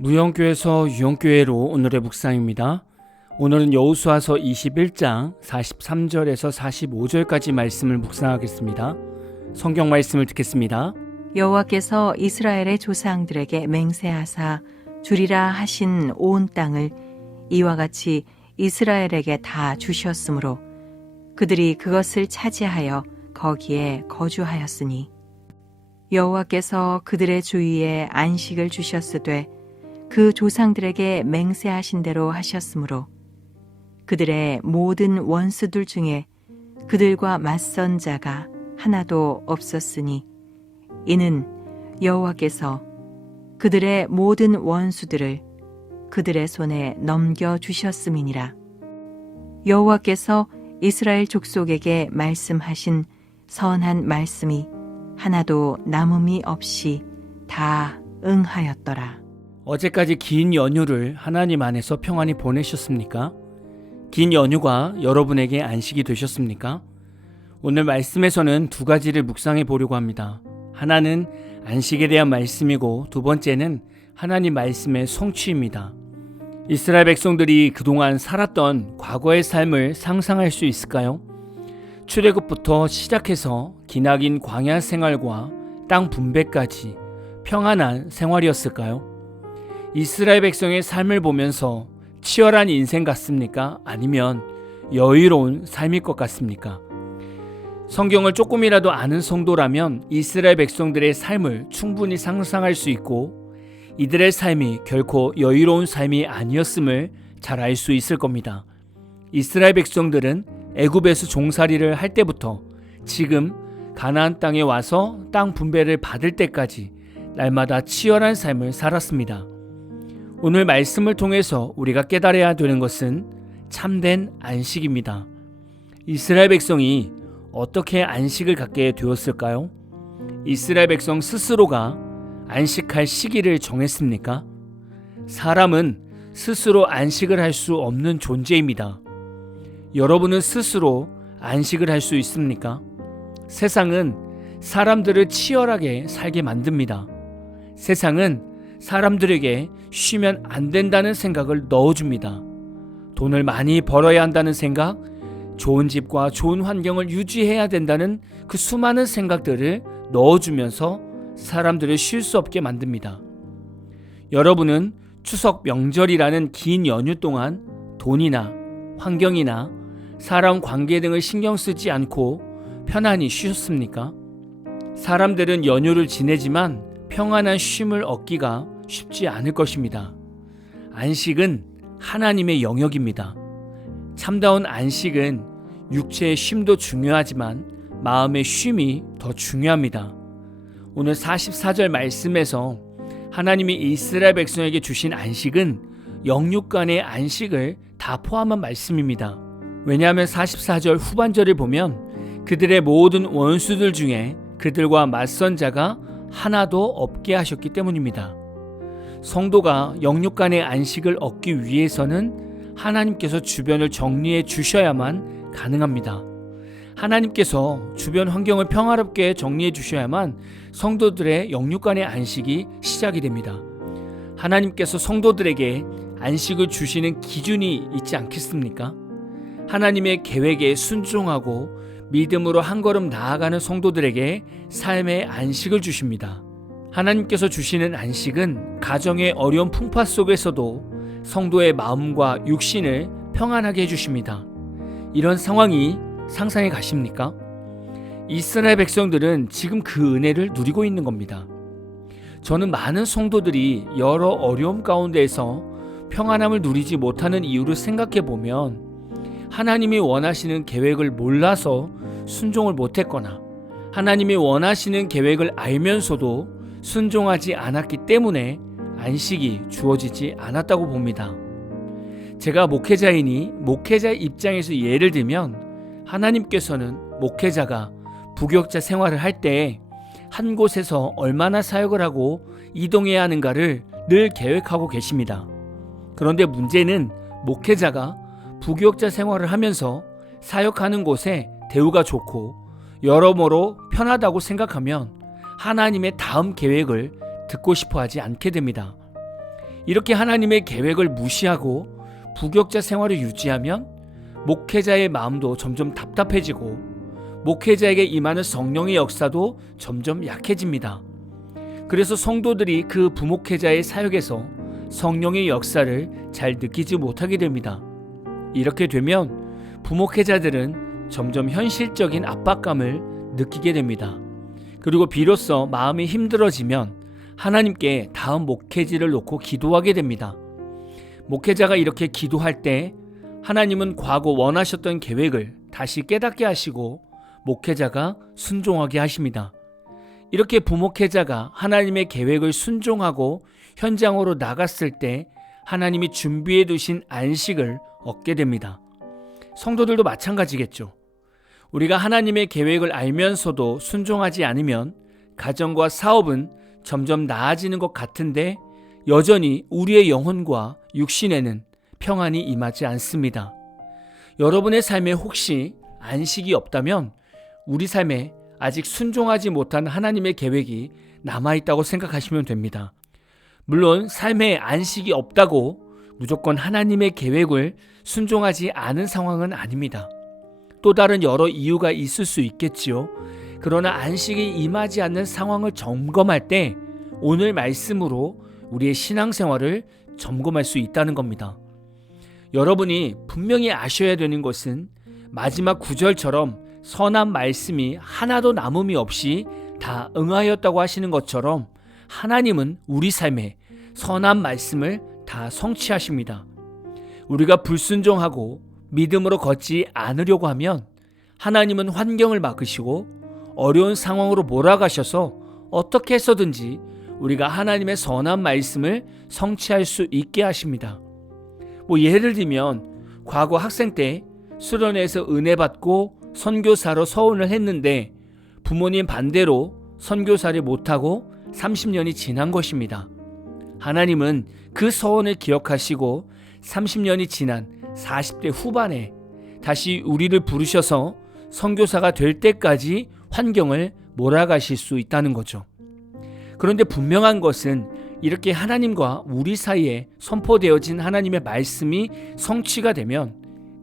무영교에서 유영교회로 오늘의 묵상입니다. 오늘은 여호수아서 21장 43절에서 45절까지 말씀을 묵상하겠습니다. 성경 말씀을 듣겠습니다. 여호와께서 이스라엘의 조상들에게 맹세하사 주리라 하신 온 땅을 이와 같이 이스라엘에게 다 주셨으므로 그들이 그것을 차지하여 거기에 거주하였으니 여호와께서 그들의 주위에 안식을 주셨으되 그 조상들에게 맹세하신 대로 하셨으므로 그들의 모든 원수들 중에 그들과 맞선 자가 하나도 없었으니 이는 여호와께서 그들의 모든 원수들을 그들의 손에 넘겨주셨음이니라. 여호와께서 이스라엘 족속에게 말씀하신 선한 말씀이 하나도 남음이 없이 다 응하였더라. 어제까지 긴 연휴를 하나님 안에서 평안히 보내셨습니까? 긴 연휴가 여러분에게 안식이 되셨습니까? 오늘 말씀에서는 두 가지를 묵상해 보려고 합니다. 하나는 안식에 대한 말씀이고 두 번째는 하나님 말씀의 성취입니다. 이스라엘 백성들이 그동안 살았던 과거의 삶을 상상할 수 있을까요? 출애굽부터 시작해서 기나긴 광야 생활과 땅 분배까지 평안한 생활이었을까요? 이스라엘 백성의 삶을 보면서 치열한 인생 같습니까? 아니면 여유로운 삶일 것 같습니까? 성경을 조금이라도 아는 성도라면 이스라엘 백성들의 삶을 충분히 상상할 수 있고 이들의 삶이 결코 여유로운 삶이 아니었음을 잘 알 수 있을 겁니다. 이스라엘 백성들은 애굽에서 종살이를 할 때부터 지금 가나안 땅에 와서 땅 분배를 받을 때까지 날마다 치열한 삶을 살았습니다. 오늘 말씀을 통해서 우리가 깨달아야 되는 것은 참된 안식입니다. 이스라엘 백성이 어떻게 안식을 갖게 되었을까요? 이스라엘 백성 스스로가 안식할 시기를 정했습니까? 사람은 스스로 안식을 할 수 없는 존재입니다. 여러분은 스스로 안식을 할 수 있습니까? 세상은 사람들을 치열하게 살게 만듭니다. 세상은 사람들에게 쉬면 안 된다는 생각을 넣어줍니다. 돈을 많이 벌어야 한다는 생각, 좋은 집과 좋은 환경을 유지해야 된다는 그 수많은 생각들을 넣어주면서 사람들을 쉴 수 없게 만듭니다. 여러분은 추석 명절이라는 긴 연휴 동안 돈이나 환경이나 사람 관계 등을 신경 쓰지 않고 편안히 쉬셨습니까? 사람들은 연휴를 지내지만 평안한 쉼을 얻기가 쉽지 않을 것입니다. 안식은 하나님의 영역입니다. 참다운 안식은 육체의 쉼도 중요하지만 마음의 쉼이 더 중요합니다. 오늘 44절 말씀에서 하나님이 이스라엘 백성에게 주신 안식은 영육간의 안식을 다 포함한 말씀입니다. 왜냐하면 44절 후반절을 보면 그들의 모든 원수들 중에 그들과 맞선 자가 하나도 없게 하셨기 때문입니다. 성도가 영육간의 안식을 얻기 위해서는 하나님께서 주변을 정리해 주셔야만 가능합니다. 하나님께서 주변 환경을 평화롭게 정리해 주셔야만 성도들의 영육간의 안식이 시작이 됩니다. 하나님께서 성도들에게 안식을 주시는 기준이 있지 않겠습니까? 하나님의 계획에 순종하고 믿음으로 한 걸음 나아가는 성도들에게 삶의 안식을 주십니다. 하나님께서 주시는 안식은 가정의 어려운 풍파 속에서도 성도의 마음과 육신을 평안하게 해주십니다. 이런 상황이 상상해 가십니까? 이스라엘 백성들은 지금 그 은혜를 누리고 있는 겁니다. 저는 많은 성도들이 여러 어려움 가운데에서 평안함을 누리지 못하는 이유를 생각해 보면 하나님이 원하시는 계획을 몰라서 순종을 못했거나 하나님이 원하시는 계획을 알면서도 순종하지 않았기 때문에 안식이 주어지지 않았다고 봅니다. 제가 목회자이니 목회자 입장에서 예를 들면 하나님께서는 목회자가 부교육자 생활을 할 때 한 곳에서 얼마나 사역을 하고 이동해야 하는가를 늘 계획하고 계십니다. 그런데 문제는 목회자가 부교육자 생활을 하면서 사역하는 곳에 대우가 좋고 여러모로 편하다고 생각하면 하나님의 다음 계획을 듣고 싶어 하지 않게 됩니다. 이렇게 하나님의 계획을 무시하고 부격자 생활을 유지하면 목회자의 마음도 점점 답답해지고 목회자에게 임하는 성령의 역사도 점점 약해집니다. 그래서 성도들이 그 부목회자의 사역에서 성령의 역사를 잘 느끼지 못하게 됩니다. 이렇게 되면 부목회자들은 점점 현실적인 압박감을 느끼게 됩니다. 그리고 비로소 마음이 힘들어지면 하나님께 다음 목회지를 놓고 기도하게 됩니다. 목회자가 이렇게 기도할 때 하나님은 과거 원하셨던 계획을 다시 깨닫게 하시고 목회자가 순종하게 하십니다. 이렇게 부목회자가 하나님의 계획을 순종하고 현장으로 나갔을 때 하나님이 준비해 두신 안식을 얻게 됩니다. 성도들도 마찬가지겠죠. 우리가 하나님의 계획을 알면서도 순종하지 않으면 가정과 사업은 점점 나아지는 것 같은데 여전히 우리의 영혼과 육신에는 평안이 임하지 않습니다. 여러분의 삶에 혹시 안식이 없다면 우리 삶에 아직 순종하지 못한 하나님의 계획이 남아있다고 생각하시면 됩니다. 물론 삶에 안식이 없다고 무조건 하나님의 계획을 순종하지 않은 상황은 아닙니다. 또 다른 여러 이유가 있을 수 있겠지요. 그러나 안식이 임하지 않는 상황을 점검할 때 오늘 말씀으로 우리의 신앙생활을 점검할 수 있다는 겁니다. 여러분이 분명히 아셔야 되는 것은 마지막 구절처럼 선한 말씀이 하나도 남음이 없이 다 응하였다고 하시는 것처럼 하나님은 우리 삶에 선한 말씀을 다 성취하십니다. 우리가 불순종하고 믿음으로 걷지 않으려고 하면 하나님은 환경을 막으시고 어려운 상황으로 몰아가셔서 어떻게 해서든지 우리가 하나님의 선한 말씀을 성취할 수 있게 하십니다. 예를 들면 과거 학생 때 수련회에서 은혜 받고 선교사로 서원을 했는데 부모님 반대로 선교사를 못하고 30년이 지난 것입니다. 하나님은 그 서원을 기억하시고 30년이 지난 40대 후반에 다시 우리를 부르셔서 선교사가 될 때까지 환경을 몰아가실 수 있다는 거죠. 그런데 분명한 것은 이렇게 하나님과 우리 사이에 선포되어진 하나님의 말씀이 성취가 되면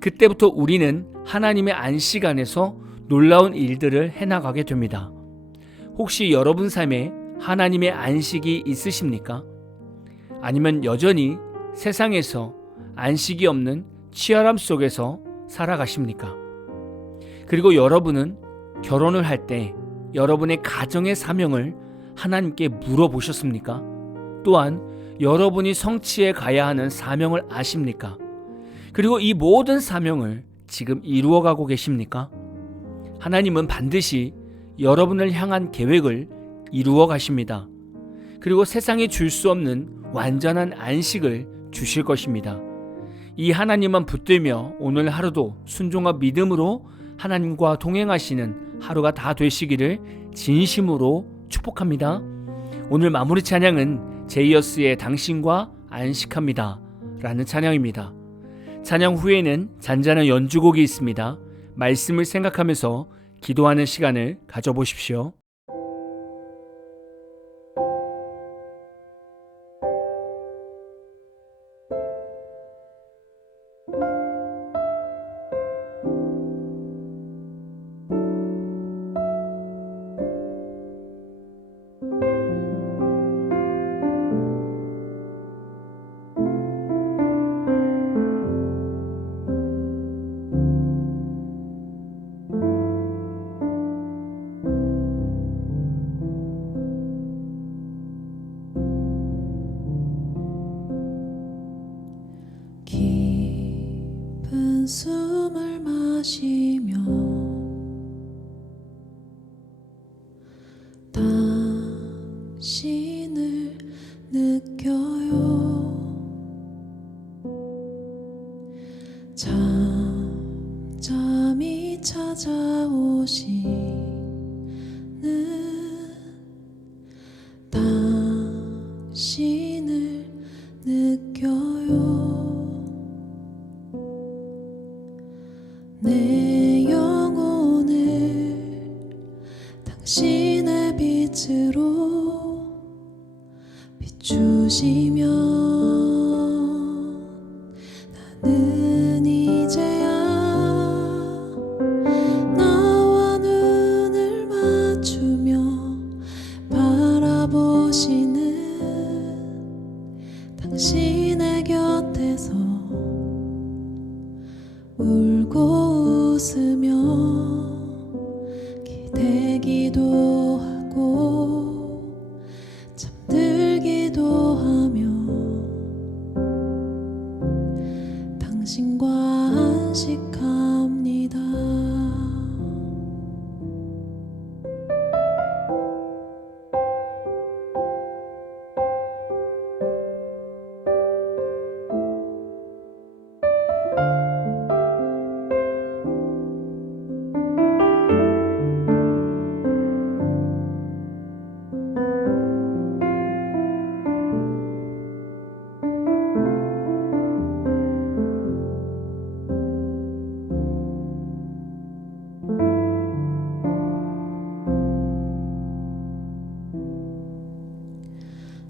그때부터 우리는 하나님의 안식 안에서 놀라운 일들을 해나가게 됩니다. 혹시 여러분 삶에 하나님의 안식이 있으십니까? 아니면 여전히 세상에서 안식이 없는 치열함 속에서 살아가십니까? 그리고 여러분은 결혼을 할 때 여러분의 가정의 사명을 하나님께 물어보셨습니까? 또한 여러분이 성취해 가야 하는 사명을 아십니까? 그리고 이 모든 사명을 지금 이루어가고 계십니까? 하나님은 반드시 여러분을 향한 계획을 이루어 가십니다. 그리고 세상이 줄 수 없는 완전한 안식을 주실 것입니다. 이 하나님만 붙들며 오늘 하루도 순종과 믿음으로 하나님과 동행하시는 하루가 다 되시기를 진심으로 축복합니다. 오늘 마무리 찬양은 제이어스의 당신과 안식합니다 라는 찬양입니다. 찬양 후에는 잔잔한 연주곡이 있습니다. 말씀을 생각하면서 기도하는 시간을 가져보십시오. 깊은 숨을 마시며 당신을 느껴요. 잠잠히 찾아오시는 당신을 느껴요. 내 영혼을 당신의 빛으로 비추시며 당신의 곁에서 울고 웃으며 기대기도 하고 잠들기도 하며 당신과 안식합니다.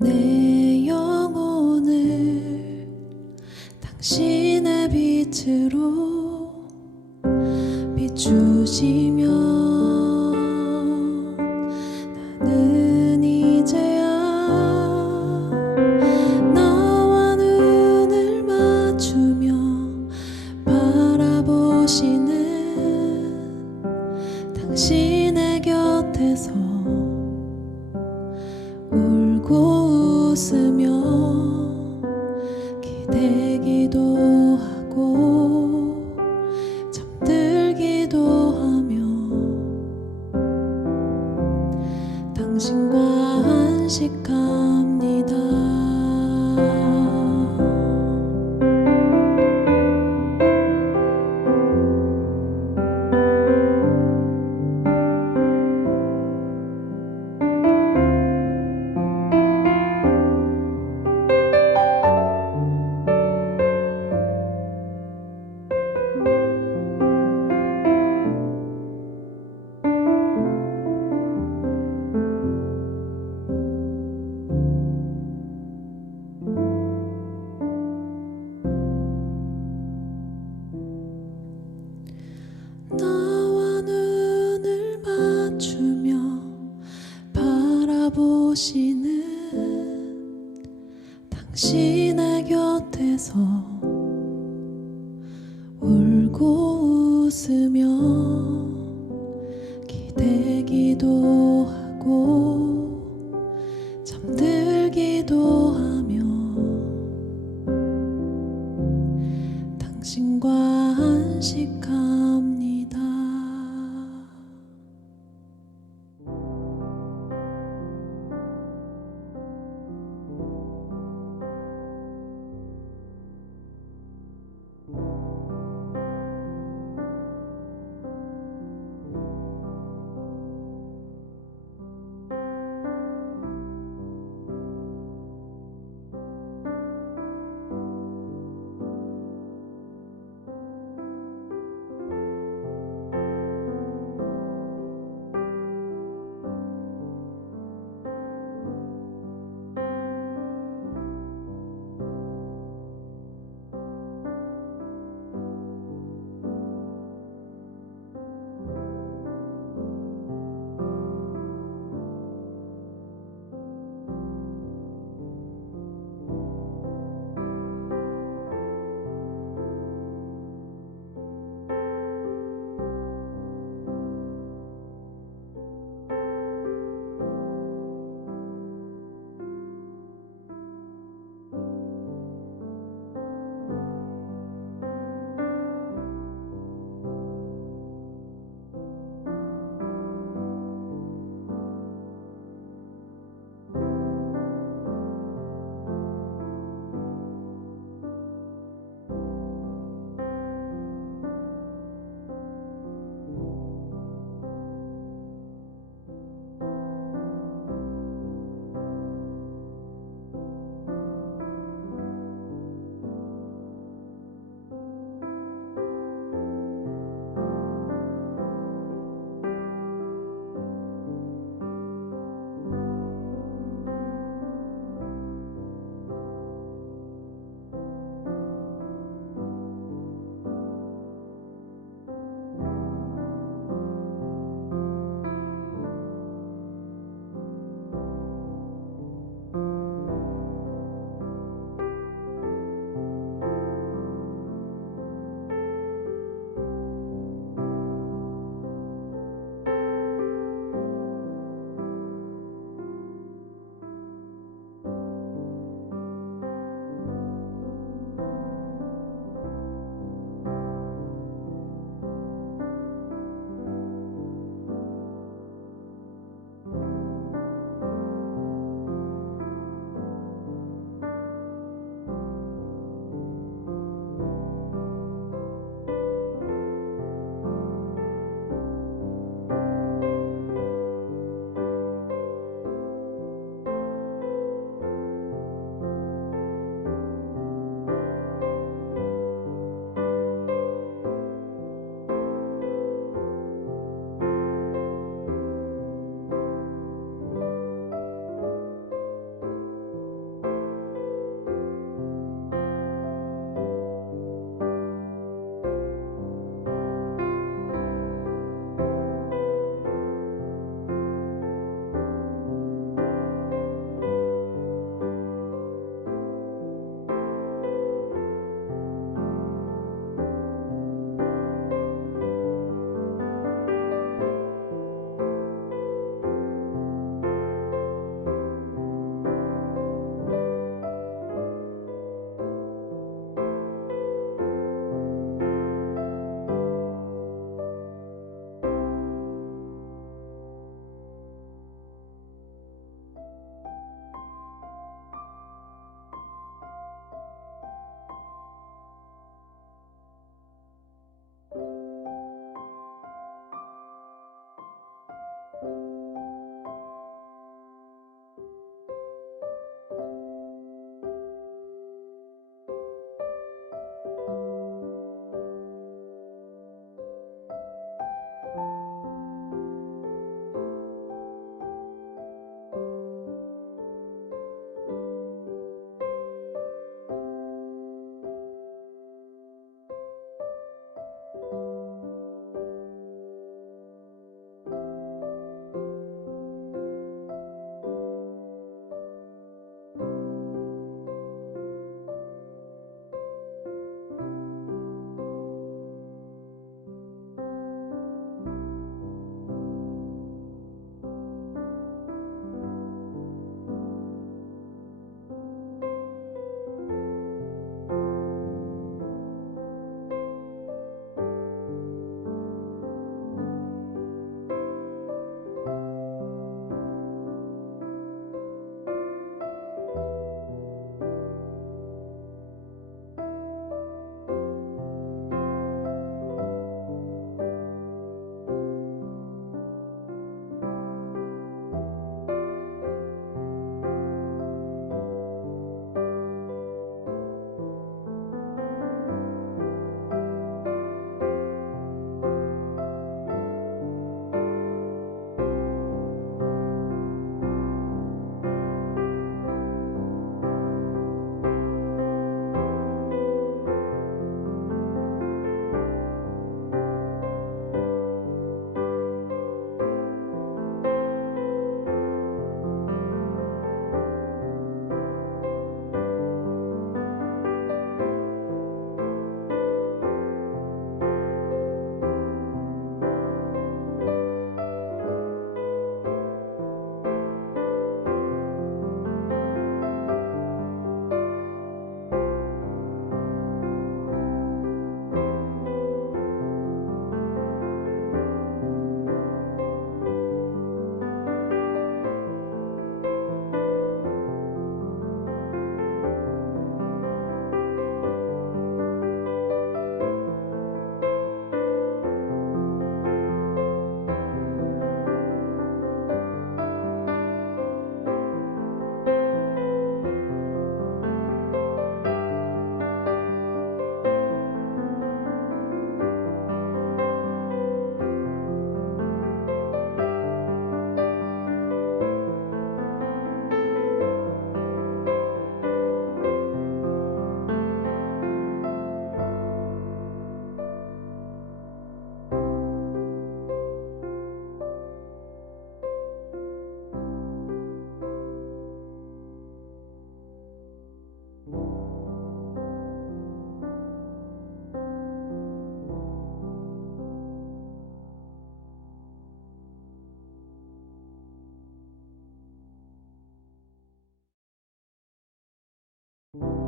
내 영혼을 당신의 빛으로 비추시면 나는 이제야 나와 눈을 맞추며 바라보시는 당신의 곁에서 울고 웃으며 기대기도 하고 잠들기도 하며 당신과 안식합니다. 나와 눈을 맞추며 바라보시는 당신의 곁에서 울고 웃으며 기대기도 하고 잠들기도 하며 당신과 안식합니다. 주